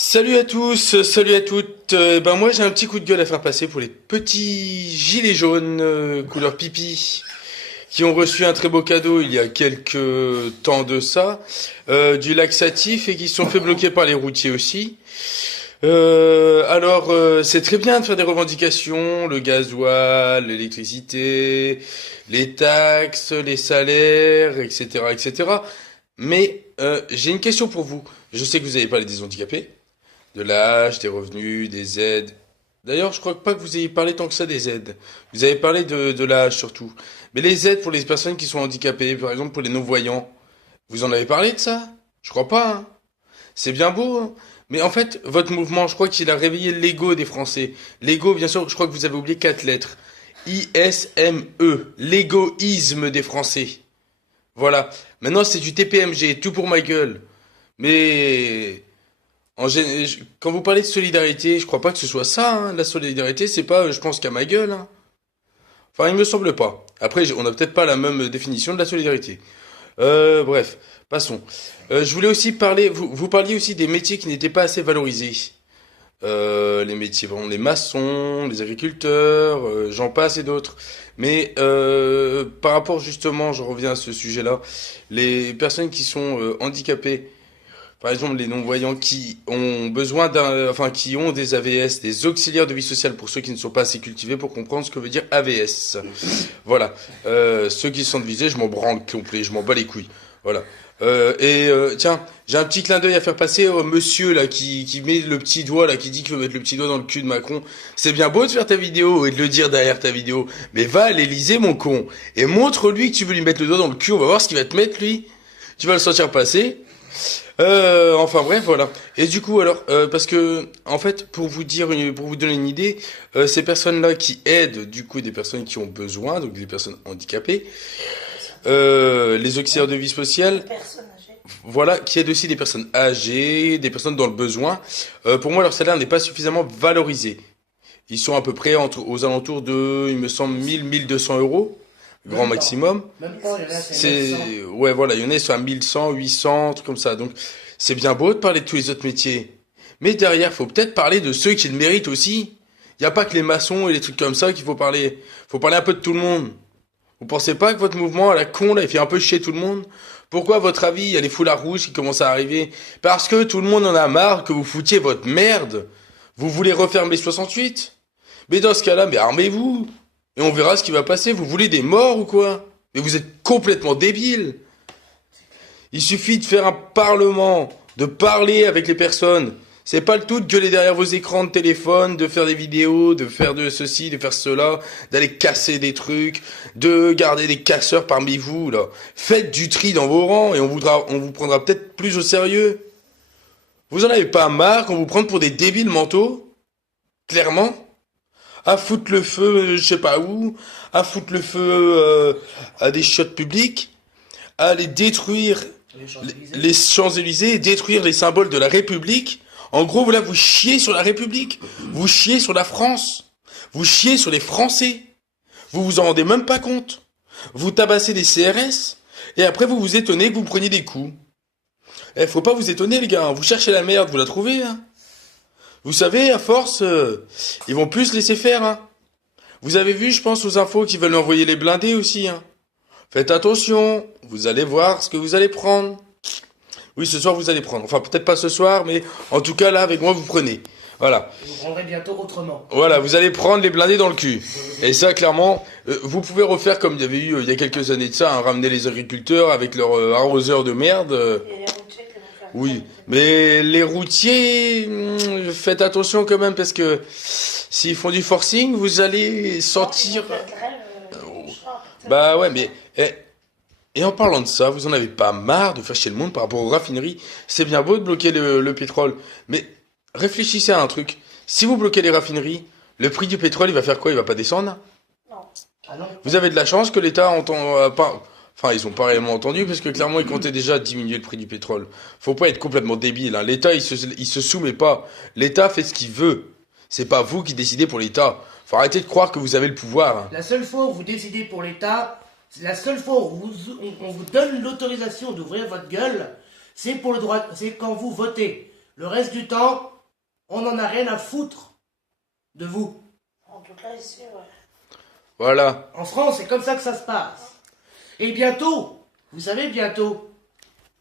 Salut à tous, salut à toutes. Ben moi j'ai un petit coup de gueule à faire passer pour les petits gilets jaunes couleur pipi qui ont reçu un très beau cadeau il y a quelques temps de ça, du laxatif et qui se sont fait bloquer par les routiers aussi. C'est très bien de faire des revendications, le gasoil, l'électricité, les taxes, les salaires, etc., etc. Mais j'ai une question pour vous. Je sais que vous avez parlé des handicapés, de l'âge, des revenus, des aides. D'ailleurs, je crois pas que vous ayez parlé tant que ça des aides. Vous avez parlé de l'âge surtout. Mais les aides pour les personnes qui sont handicapées, par exemple pour les non-voyants, vous en avez parlé de ça? Je crois pas, hein. C'est bien beau, hein. Mais en fait, votre mouvement, je crois qu'il a réveillé l'ego des Français. L'ego, bien sûr, je crois que vous avez oublié quatre lettres. ISME, l'égoïsme des Français. Voilà. Maintenant, c'est du TPMG, tout pour ma gueule. Mais quand vous parlez de solidarité, je crois pas que ce soit ça, hein. La solidarité, c'est pas, je pense qu'à ma gueule, hein. Enfin, il me semble pas. Après, on n'a peut-être pas la même définition de la solidarité. Bref, passons. Je voulais aussi parler, vous parliez aussi des métiers qui n'étaient pas assez valorisés. Les métiers, vraiment, les maçons, les agriculteurs, j'en passe et d'autres. Mais par rapport justement, je reviens à ce sujet-là, les personnes qui sont handicapées, par exemple, les non-voyants qui ont besoin qui ont des AVS, des auxiliaires de vie sociale, pour ceux qui ne sont pas assez cultivés pour comprendre ce que veut dire AVS. Voilà. Ceux qui sont visés, je m'en branle complet, je m'en bats les couilles. Voilà. Tiens, j'ai un petit clin d'œil à faire passer au monsieur là qui met le petit doigt là, qui dit qu'il veut mettre le petit doigt dans le cul de Macron. C'est bien beau de faire ta vidéo et de le dire derrière ta vidéo, mais va à l'Élysée, mon con, et montre-lui que tu veux lui mettre le doigt dans le cul. On va voir ce qu'il va te mettre lui. Tu vas le sentir passer. Enfin bref, voilà. Et du coup, alors, parce que, en fait, pour vous donner une idée, ces personnes-là qui aident, du coup, des personnes qui ont besoin, donc des personnes handicapées, les auxiliaires de vie sociale, voilà, qui aident aussi des personnes âgées, des personnes dans le besoin. Pour moi, leur salaire n'est pas suffisamment valorisé. Ils sont à peu près aux alentours de, il me semble, 1000, 1200 euros, grand Même pas. maximum. Même pas, il y en a, c'est 900. C'est, ouais, voilà, il y en a, ils sont à 1100, 800, trucs comme ça. Donc, c'est bien beau de parler de tous les autres métiers. Mais derrière, faut peut-être parler de ceux qui le méritent aussi. Il n'y a pas que les maçons et les trucs comme ça qu'il faut parler. Faut parler un peu de tout le monde. Vous pensez pas que votre mouvement à la con, là, il fait un peu chier tout le monde? Pourquoi, à votre avis, il y a les foulards rouges qui commencent à arriver? Parce que tout le monde en a marre que vous foutiez votre merde. Vous voulez refermer 68? Mais dans ce cas-là, mais armez-vous. Et on verra ce qui va passer. Vous voulez des morts ou quoi? Mais vous êtes complètement débile. Il suffit de faire un parlement, de parler avec les personnes. C'est pas le tout de gueuler derrière vos écrans de téléphone, de faire des vidéos, de faire de ceci, de faire cela, d'aller casser des trucs, de garder des casseurs parmi vous, là. Faites du tri dans vos rangs et on vous prendra peut-être plus au sérieux. Vous en avez pas marre qu'on vous prenne pour des débiles mentaux? Clairement? À foutre le feu, je sais pas où, à foutre le feu à des chiottes publiques, à aller détruire Les Champs-Élysées. les Champs-Élysées et détruire les symboles de la République. En gros, là, vous chiez sur la République, vous chiez sur la France, vous chiez sur les Français. Vous vous en rendez même pas compte. Vous tabassez des CRS et après vous vous étonnez que vous preniez des coups. Eh, faut pas vous étonner les gars, hein. Vous cherchez la merde, vous la trouvez, hein. Vous savez, à force, ils vont plus se laisser faire, hein. Vous avez vu, je pense, aux infos qui veulent envoyer les blindés aussi, hein. Faites attention, vous allez voir ce que vous allez prendre. Oui, ce soir vous allez prendre. Enfin, peut-être pas ce soir, mais en tout cas là, avec moi, vous prenez. Voilà. Vous prendrez bientôt autrement. Voilà, vous allez prendre les blindés dans le cul. Et ça, clairement, vous pouvez refaire comme il y avait eu il y a quelques années de ça, hein, ramener les agriculteurs avec leurs arroseurs de merde. Et les routiers qui vont faire Oui, ça. mais les routiers, faites attention quand même parce que s'ils font du forcing, vous allez sentir. Ils vont faire grève, le soir, peut-être. Bah ouais, mais et en parlant de ça, vous en avez pas marre de faire chier le monde par rapport aux raffineries? C'est bien beau de bloquer le pétrole, mais réfléchissez à un truc. Si vous bloquez les raffineries, le prix du pétrole, il va faire quoi? Il va pas descendre? Non. Ah non? Vous avez de la chance que l'État entend pas. Enfin, ils ont pas réellement entendu parce que clairement, ils comptaient déjà diminuer le prix du pétrole. Faut pas être complètement débile, hein. L'État, il se soumet pas. L'État fait ce qu'il veut. C'est pas vous qui décidez pour l'État. Faut arrêter de croire que vous avez le pouvoir, hein. La seule fois où vous décidez pour l'État, c'est la seule fois où on vous donne l'autorisation d'ouvrir votre gueule, c'est pour le droit, c'est quand vous votez. Le reste du temps, on n'en a rien à foutre de vous. En tout cas, ici, ouais. Voilà. En France, c'est comme ça que ça se passe. Et bientôt, vous savez, bientôt,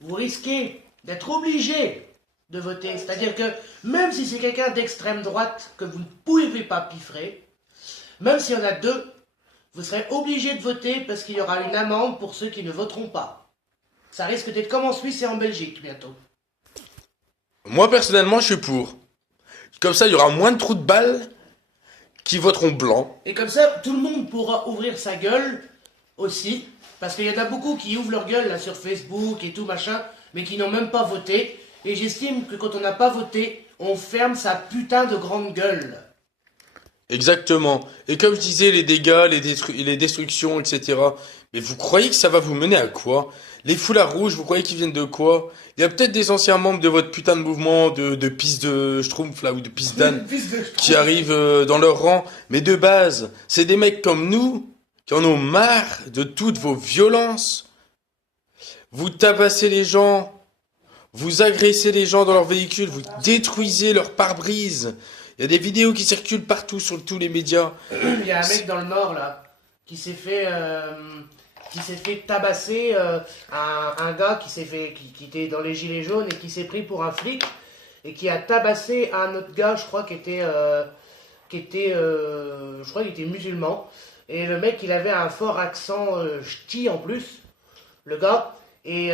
vous risquez d'être obligé de voter. C'est-à-dire que même si c'est quelqu'un d'extrême droite que vous ne pouvez pas piffrer, même s'il y en a deux, vous serez obligé de voter parce qu'il y aura une amende pour ceux qui ne voteront pas. Ça risque d'être comme en Suisse et en Belgique bientôt. Moi, personnellement, je suis pour. Comme ça, il y aura moins de trous de balles qui voteront blanc. Et comme ça, tout le monde pourra ouvrir sa gueule aussi. Parce qu'il y en a beaucoup qui ouvrent leur gueule là sur Facebook et tout machin, mais qui n'ont même pas voté. Et j'estime que quand on n'a pas voté, on ferme sa putain de grande gueule. Exactement. Et comme je disais, les dégâts, les destructions, etc. Mais vous croyez que ça va vous mener à quoi? Les foulards rouges, vous croyez qu'ils viennent de quoi? Il y a peut-être des anciens membres de votre putain de mouvement de pisse de Schtroumpf là, ou de pisse d'âne qui arrivent dans leur rang. Mais de base, c'est des mecs comme nous qui en ont marre de toutes vos violences. Vous tabassez les gens, vous agressez les gens dans leur véhicule, vous détruisez leur pare-brise. Il y a des vidéos qui circulent partout sur tous les médias. Il y a un mec dans le Nord là qui s'est fait tabasser, un gars qui était dans les gilets jaunes et qui s'est pris pour un flic et qui a tabassé un autre gars, je crois qu'il était musulman, et le mec il avait un fort accent ch'ti en plus, le gars, et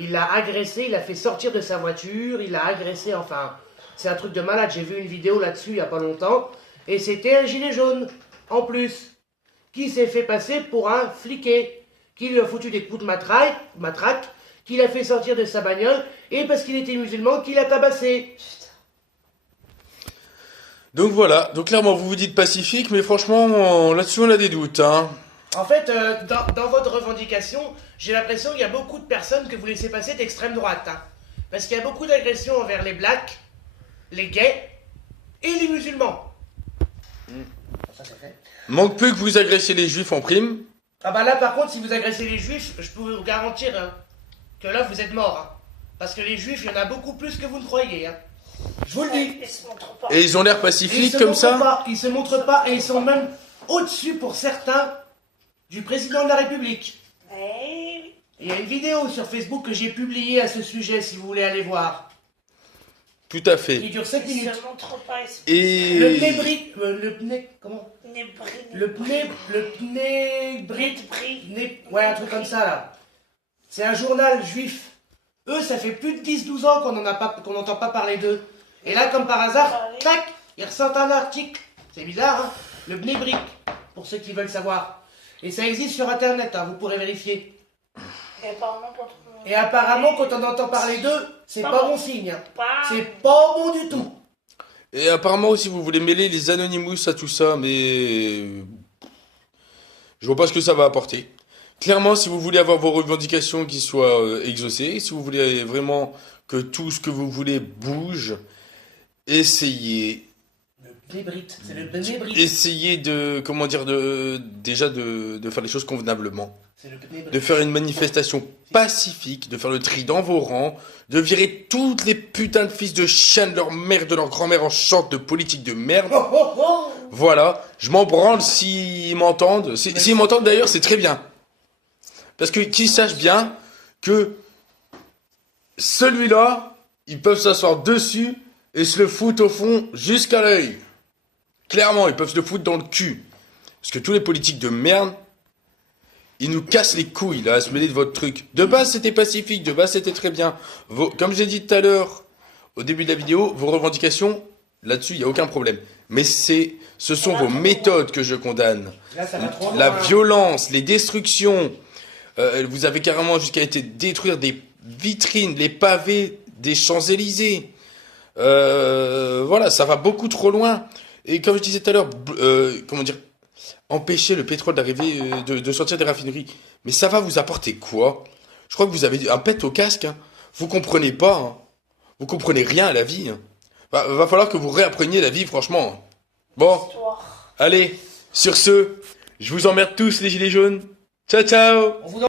il l'a agressé, il l'a fait sortir de sa voiture, il l'a agressé, enfin c'est un truc de malade. J'ai vu une vidéo là-dessus il y a pas longtemps, et c'était un gilet jaune en plus qui s'est fait passer pour un fliqué, qui lui a foutu des coups de matraque, qui l'a fait sortir de sa bagnole, et parce qu'il était musulman, qui l'a tabassé. Donc voilà, donc clairement vous vous dites pacifique, mais franchement là-dessus on a des doutes, hein. En fait, dans votre revendication, j'ai l'impression qu'il y a beaucoup de personnes que vous laissez passer d'extrême droite, hein. Parce qu'il y a beaucoup d'agressions envers les blacks, les gays et les musulmans. Ça c'est fait. Manque plus que vous agressiez les juifs en prime. Ah bah là par contre, si vous agressez les juifs, je peux vous garantir hein, que là vous êtes morts. Hein. Parce que les juifs, il y en a beaucoup plus que vous ne croyez. Hein. Je vous le dis. Ils se montrent pas. Et ils ont l'air Ils pacifiques se comme montrent ça. pas, ils se montrent pas et ils sont même au-dessus pour certains du président de la République. Eh, Il y a une vidéo sur Facebook que j'ai publiée à ce sujet si vous voulez aller voir. Tout à Qui fait. dure 7 ils minutes. se montrent pas. Ils se Le pneu Et bri... le pneu... Comment Le pneu bri... Ouais, un truc comme ça, là. C'est un journal juif. Eux, ça fait plus de 10-12 ans qu'on n'entend pas parler d'eux. Et là, comme par hasard, tac, ils ressortent un article. C'est bizarre, hein. Le Bnébrick, pour ceux qui veulent savoir. Et ça existe sur Internet, hein, vous pourrez vérifier. Et apparemment, quand on entend parler d'eux, c'est Pas pas bon. bon signe. Hein. Pas... C'est pas bon du tout. Et apparemment aussi vous voulez mêler les Anonymous à tout ça, mais je vois pas ce que ça va apporter. Clairement, si vous voulez avoir vos revendications qui soient exaucées, si vous voulez vraiment que tout ce que vous voulez bouge, essayez. Le Bnébrit, c'est le Bnébrit. Essayez de, comment dire, déjà de faire les choses convenablement. C'est le Bnébrit. De faire une manifestation pacifique, de faire le tri dans vos rangs, de virer toutes les putains de fils de chiens de leur mère, de leur grand-mère en short de politique de merde. Oh, oh, oh. Voilà, je m'en branle s'ils m'entendent. S'ils m'entendent d'ailleurs, c'est très bien. Parce que qu'ils sachent bien que celui-là, ils peuvent s'asseoir dessus et se le foutre au fond jusqu'à l'œil. Clairement, ils peuvent se le foutre dans le cul. Parce que tous les politiques de merde, ils nous cassent les couilles là à se mêler de votre truc. De base, c'était pacifique, de base, c'était très bien. Comme j'ai dit tout à l'heure, au début de la vidéo, vos revendications, là-dessus, il n'y a aucun problème. Mais ce sont vos méthodes que je condamne. Là, ça va trop La loin. violence, les destructions. Vous avez carrément jusqu'à été détruire des vitrines, les pavés des Champs-Élysées. Voilà, ça va beaucoup trop loin. Et comme je disais tout à l'heure, comment dire, empêcher le pétrole d'arriver, de sortir des raffineries. Mais ça va vous apporter quoi? Je crois que vous avez un pet au casque. Hein. Vous comprenez pas. Hein. Vous comprenez rien à la vie. Hein. Va falloir que vous réappreniez la vie, franchement. Bon, histoire. allez, sur ce, je vous emmerde tous les gilets jaunes. Ciao, ciao! On vous